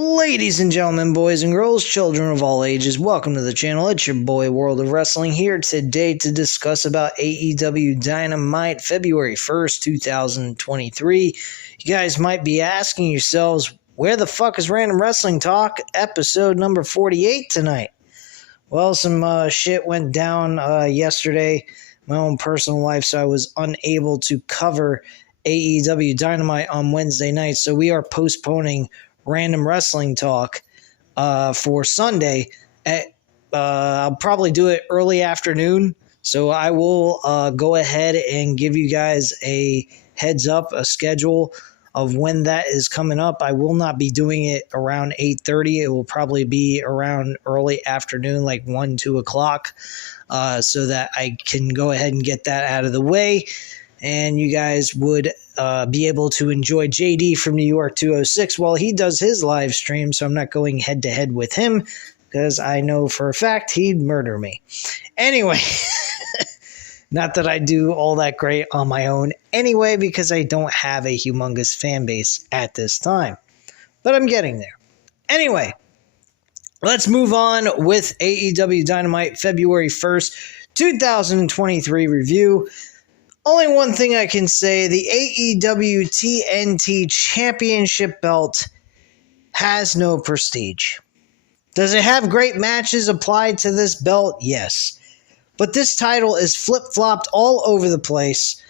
Ladies and gentlemen, boys and girls, children of all ages, welcome to the channel. It's your boy World of Wrestling here today to discuss about AEW Dynamite February 1st, 2023. You guys might be asking yourselves, where the fuck is Random Wrestling Talk episode number 48 tonight? Well, some shit went down yesterday, my own personal life, so I was unable to cover AEW Dynamite on Wednesday night, so we are postponing Random Wrestling Talk for Sunday. I'll probably do it early afternoon, so I will go ahead and give you guys a heads up, a schedule of when that is coming up. I will not be doing it around 8:30. It will probably be around early afternoon, like 1, 2 o'clock, so that I can go ahead and get that out of the way, and you guys would be able to enjoy JD from New York 206 while he does his live stream, so I'm not going head-to-head with him because I know for a fact he'd murder me. Anyway, not that I do all that great on my own anyway because I don't have a humongous fan base at this time, but I'm getting there. Anyway, let's move on with AEW Dynamite February 1st, 2023 review. Only one thing I can say, the AEW TNT Championship belt has no prestige. Does it have great matches applied to this belt? Yes. But this title is flip-flopped all over the place.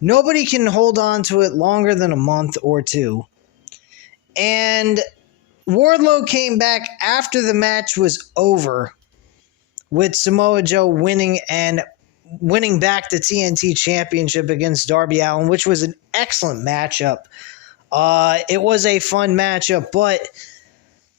Nobody can hold on to it longer than a month or two. And Wardlow came back after the match was over with Samoa Joe winning back the TNT Championship against Darby Allin, which was an excellent matchup. It was a fun matchup, but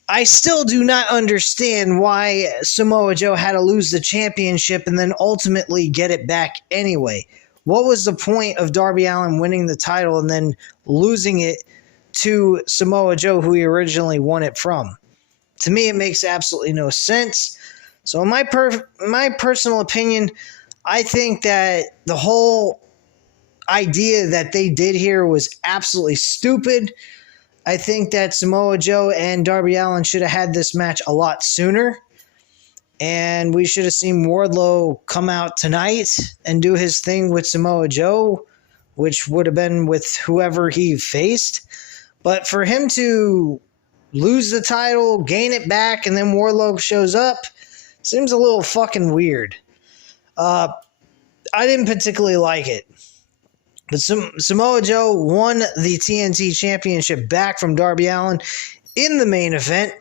I still do not understand why Samoa Joe had to lose the championship and then ultimately get it back anyway. What was the point of Darby Allin winning the title and then losing it to Samoa Joe, who he originally won it from? To me, it makes absolutely no sense. So in my personal opinion, I think that the whole idea that they did here was absolutely stupid. I think that Samoa Joe and Darby Allin should have had this match a lot sooner. And we should have seen Wardlow come out tonight and do his thing with Samoa Joe, which would have been with whoever he faced. But for him to lose the title, gain it back, and then Wardlow shows up, seems a little fucking weird. I didn't particularly like it. But Samoa Joe won the TNT Championship back from Darby Allin in the main event.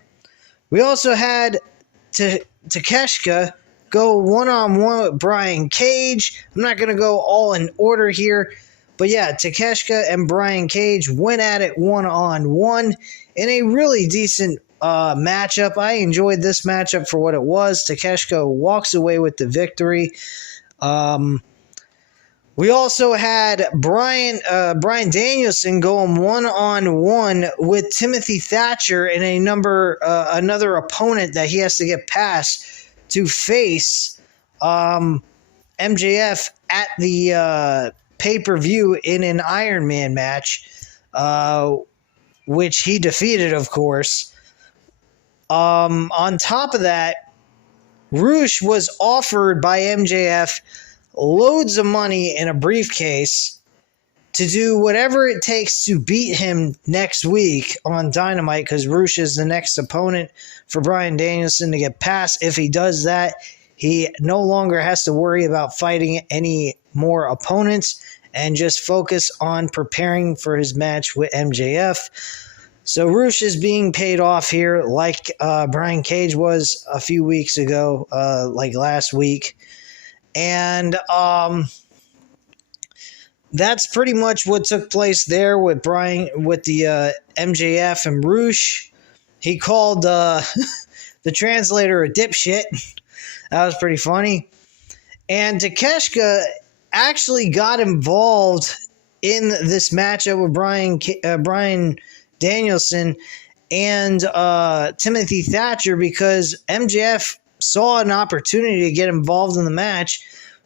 We also had Takeshita go one-on-one with Brian Cage. I'm not going to go all in order here. But yeah, Takeshita and Brian Cage went at it one-on-one in a really decent matchup. I enjoyed this matchup for what it was. Takeshita walks away with the victory. We also had Bryan Danielson going one-on-one with Timothy Thatcher in another opponent that he has to get past to face MJF at the pay-per-view in an Iron Man match, which he defeated, of course. On top of that, Rush was offered by MJF loads of money in a briefcase to do whatever it takes to beat him next week on Dynamite, because Rush is the next opponent for Bryan Danielson to get past. If he does that, he no longer has to worry about fighting any more opponents and just focus on preparing for his match with MJF. So Rush is being paid off here like Brian Cage was a few weeks ago, like last week. And that's pretty much what took place there with the MJF and Rush. He called the translator a dipshit. That was pretty funny. And Takeshita actually got involved in this matchup with Bryan Danielson and Timothy Thatcher because MJF saw an opportunity to get involved in the match.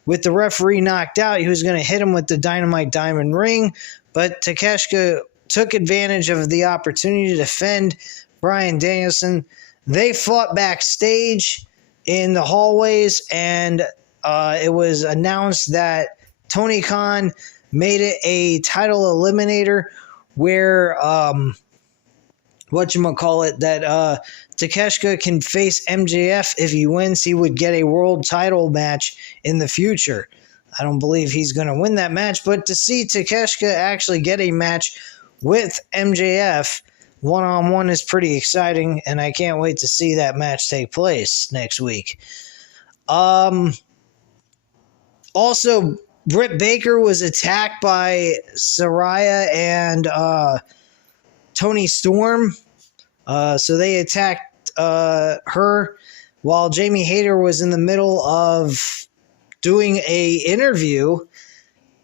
With the referee knocked out, he was going to hit him with the Dynamite Diamond Ring, but Takeshita took advantage of the opportunity to defend Bryan Danielson. They fought backstage in the hallways, and it was announced that Tony Khan made it a title eliminator where that Takeshita can face MJF. If he wins, he would get a world title match in the future. I don't believe he's going to win that match, but to see Takeshita actually get a match with MJF one-on-one is pretty exciting, and I can't wait to see that match take place next week. Also, Britt Baker was attacked by Saraya and Tony Storm. So they attacked her while Jamie Hayter was in the middle of doing a interview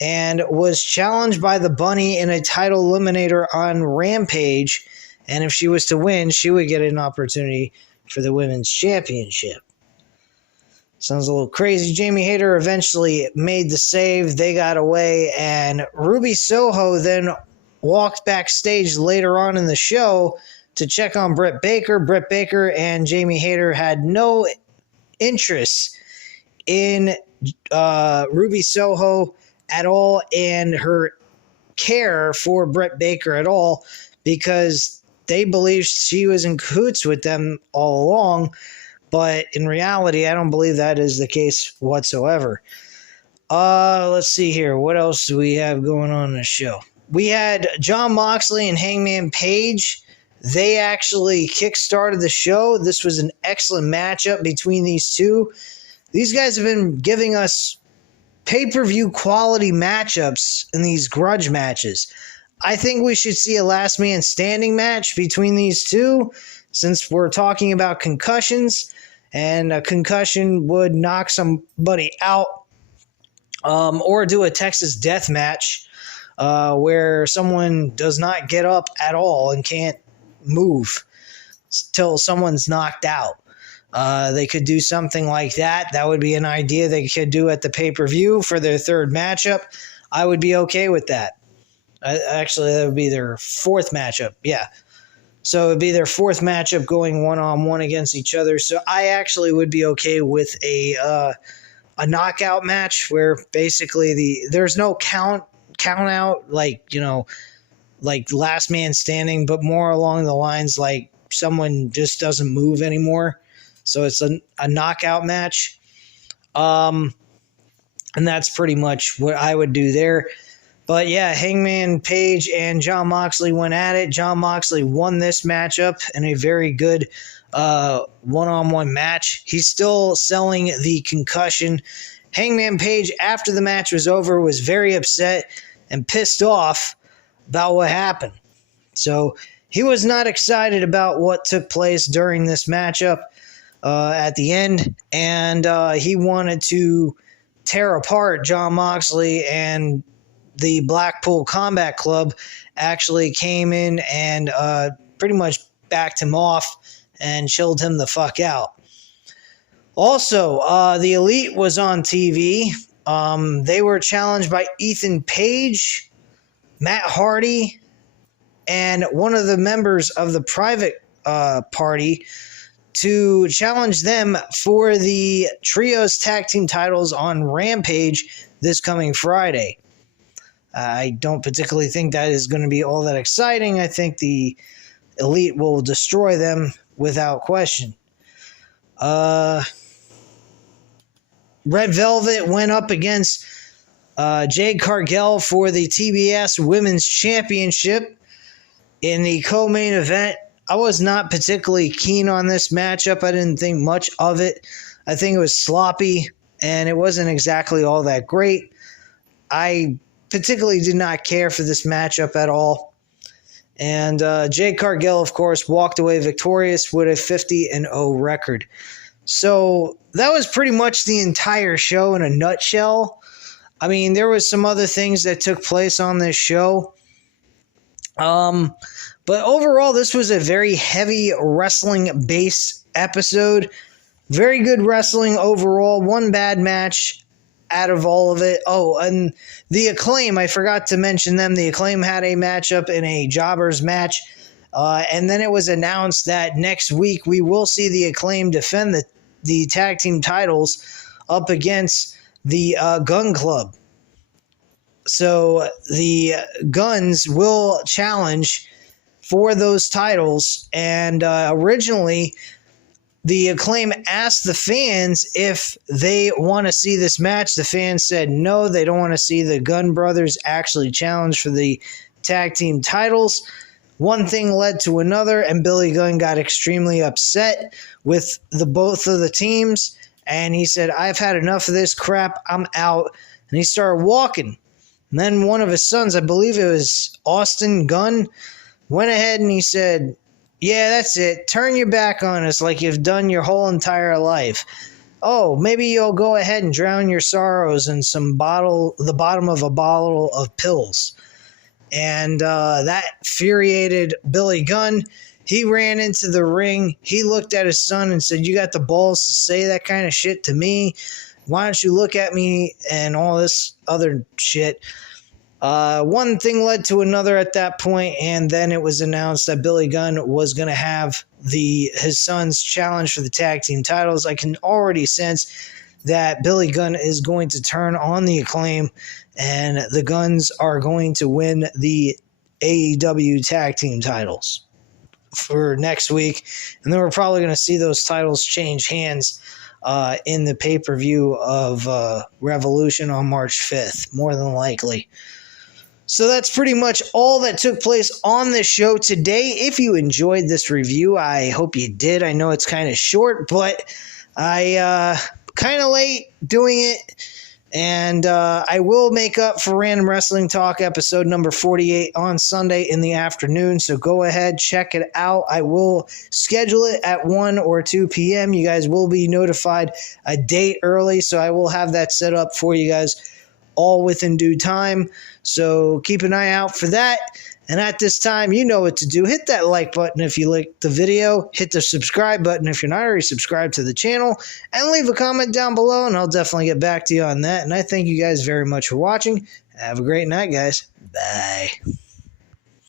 and was challenged by the Bunny in a title eliminator on Rampage. And if she was to win, she would get an opportunity for the Women's Championship. Sounds a little crazy. Jamie Hayter eventually made the save. They got away, and Ruby Soho then walked backstage later on in the show to check on Britt Baker. Britt Baker and Jamie Hayter had no interest in Ruby Soho at all and her care for Britt Baker at all, because they believed she was in cahoots with them all along. But in reality, I don't believe that is the case whatsoever. Let's see here. What else do we have going on in the show? We had Jon Moxley and Hangman Page. They actually kickstarted the show. This was an excellent matchup between these two. These guys have been giving us pay-per-view quality matchups in these grudge matches. I think we should see a last man standing match between these two, since we're talking about concussions, and a concussion would knock somebody out, or do a Texas death match where someone does not get up at all and can't move till someone's knocked out. They could do something like that. That would be an idea they could do at the pay-per-view for their third matchup. I would be okay with that. Actually, that would be their fourth matchup. Yeah. So it would be their fourth matchup going one-on-one against each other. So I actually would be okay with a knockout match where basically there's no count out, like last man standing, but more along the lines like someone just doesn't move anymore. So it's a knockout match. And that's pretty much what I would do there. But yeah, Hangman Page and Jon Moxley went at it. Jon Moxley won this matchup in a very good one-on-one match. He's still selling the concussion. Hangman Page, after the match was over, was very upset and pissed off about what happened. So he was not excited about what took place during this matchup at the end, and he wanted to tear apart Jon Moxley, and the Blackpool Combat Club actually came in and pretty much backed him off and chilled him the fuck out. Also, the Elite was on TV. They were challenged by Ethan Page, Matt Hardy, and one of the members of the Private Party to challenge them for the Trios Tag Team titles on Rampage this coming Friday. I don't particularly think that is going to be all that exciting. I think the Elite will destroy them without question. Red Velvet went up against Jade Cargill for the TBS Women's Championship in the co-main event. I was not particularly keen on this matchup. I didn't think much of it. I think it was sloppy, and it wasn't exactly all that great. I particularly did not care for this matchup at all. And Jade Cargill, of course, walked away victorious with a 50-0 record. So that was pretty much the entire show in a nutshell. I mean, there was some other things that took place on this show. But overall, this was a very heavy wrestling-based episode. Very good wrestling overall. One bad match out of all of it. Oh, and the Acclaim, I forgot to mention them. The Acclaim had a matchup in a jobbers match And then it was announced that next week we will see the Acclaim defend the tag team titles up against the Gun Club. So the Guns will challenge for those titles. And originally, the Acclaim asked the fans if they want to see this match. The fans said no, they don't want to see the Gun Brothers actually challenge for the tag team titles. One thing led to another, and Billy Gunn got extremely upset with both of the teams, and he said, "I've had enough of this crap, I'm out." And he started walking. And then one of his sons, I believe it was Austin Gunn, went ahead and he said, "Yeah, that's it. Turn your back on us like you've done your whole entire life. Oh, maybe you'll go ahead and drown your sorrows in the bottom of a bottle of pills." And that infuriated Billy Gunn. He ran into the ring. He looked at his son and said, "You got the balls to say that kind of shit to me? Why don't you look at me?" And all this other shit. One thing led to another at that point, and then it was announced that Billy Gunn was going to have his son's challenge for the tag team titles. I can already sense that Billy Gunn is going to turn on the Acclaim, and the Guns are going to win the AEW tag team titles for next week. And then we're probably going to see those titles change hands in the pay-per-view of Revolution on March 5th, more than likely. So that's pretty much all that took place on this show today. If you enjoyed this review, I hope you did. I know it's kind of short, but I kind of late doing it. And I will make up for Random Wrestling Talk episode number 48 on Sunday in the afternoon. So go ahead, check it out. I will schedule it at 1 or 2 p.m. You guys will be notified a date early. So I will have that set up for you guys all within due time. So keep an eye out for that. And at this time, you know what to do. Hit that like button if you liked the video. Hit the subscribe button if you're not already subscribed to the channel. And leave a comment down below, and I'll definitely get back to you on that. And I thank you guys very much for watching. Have a great night, guys. Bye.